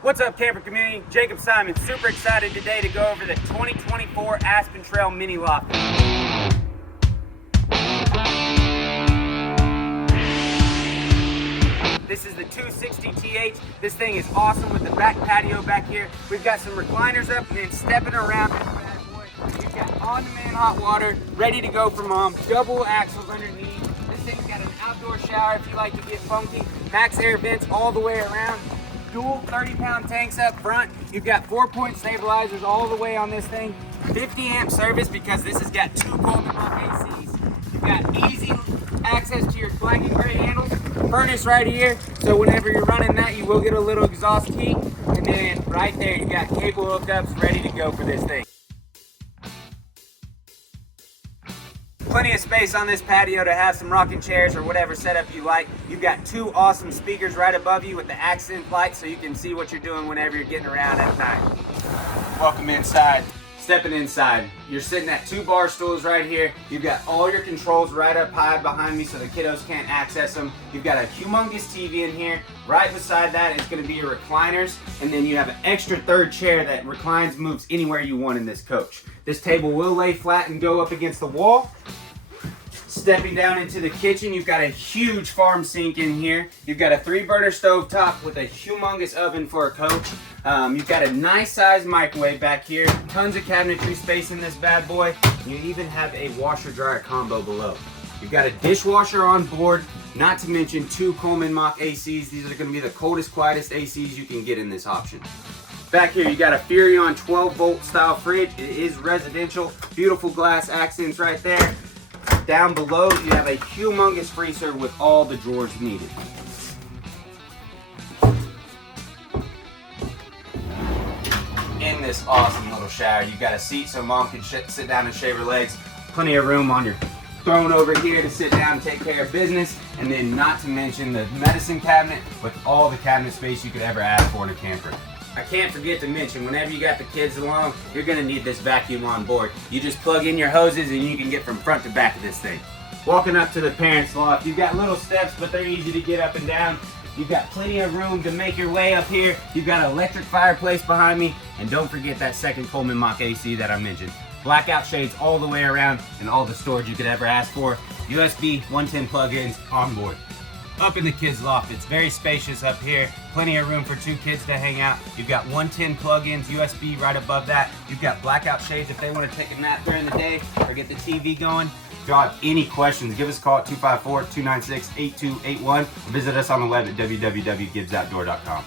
What's up, camper community? Jacob Simon, super excited today to go over the 2024 Aspen Trail Mini Loft. This is the 260TH. This thing is awesome with the back patio back here. We've got some recliners up and then stepping around this bad boy. We've got on-demand hot water ready to go for mom. Double axles underneath. This thing's got an outdoor shower if you like to get funky. Max air vents all the way around. Dual 30-pound tanks up front. You've got 4-point stabilizers all the way on this thing. 50 amp service because this has got two Coleman ACs. You've got easy access to your black and gray handles. Furnace right here, so whenever you're running that, you will get a little exhaust heat. And then right there, you got cable hookups ready to go for this thing. Plenty of space on this patio to have some rocking chairs or whatever setup you like. You've got two awesome speakers right above you with the accent lights so you can see what you're doing whenever you're getting around at night. Welcome inside. Stepping inside, you're sitting at two bar stools right here. You've got all your controls right up high behind me so the kiddos can't access them. You've got a humongous TV in here. Right beside that is going to be your recliners, and then you have an extra third chair that reclines, moves anywhere you want in this coach. This table will lay flat and go up against the wall. Stepping down into the kitchen, you've got a huge farm sink in here. You've got a 3-burner stove top with a humongous oven for a coach. You've got a nice sized microwave back here. Tons of cabinetry space in this bad boy. You even have a washer dryer combo below. You've got a dishwasher on board, not to mention two Coleman Mach ACs. These are going to be the coldest, quietest ACs you can get in this option. Back here, you got a Furrion 12-volt style fridge. It is residential. Beautiful glass accents right there. Down below, you have a humongous freezer with all the drawers needed. In this awesome little shower, you've got a seat so mom can sit down and shave her legs. Plenty of room on your throne over here to sit down and take care of business. And then not to mention the medicine cabinet with all the cabinet space you could ever ask for in a camper. I can't forget to mention, whenever you got the kids along, you're gonna need this vacuum on board. You just plug in your hoses and you can get from front to back of this thing. Walking up to the parents' loft, you've got little steps, but they're easy to get up and down. You've got plenty of room to make your way up here. You've got an electric fireplace behind me, and don't forget that second Coleman Mach AC that I mentioned. Blackout shades all the way around and all the storage you could ever ask for. USB 110 plug-ins on board. Up in the kids' loft, it's very spacious up here. Plenty of room for two kids to hang out. You've got 110 plug-ins, USB right above that. You've got blackout shades if they want to take a nap during the day or get the TV going. If y'all have any questions, give us a call at 254-296-8281 or visit us on the web at www.gibbsoutdoor.com.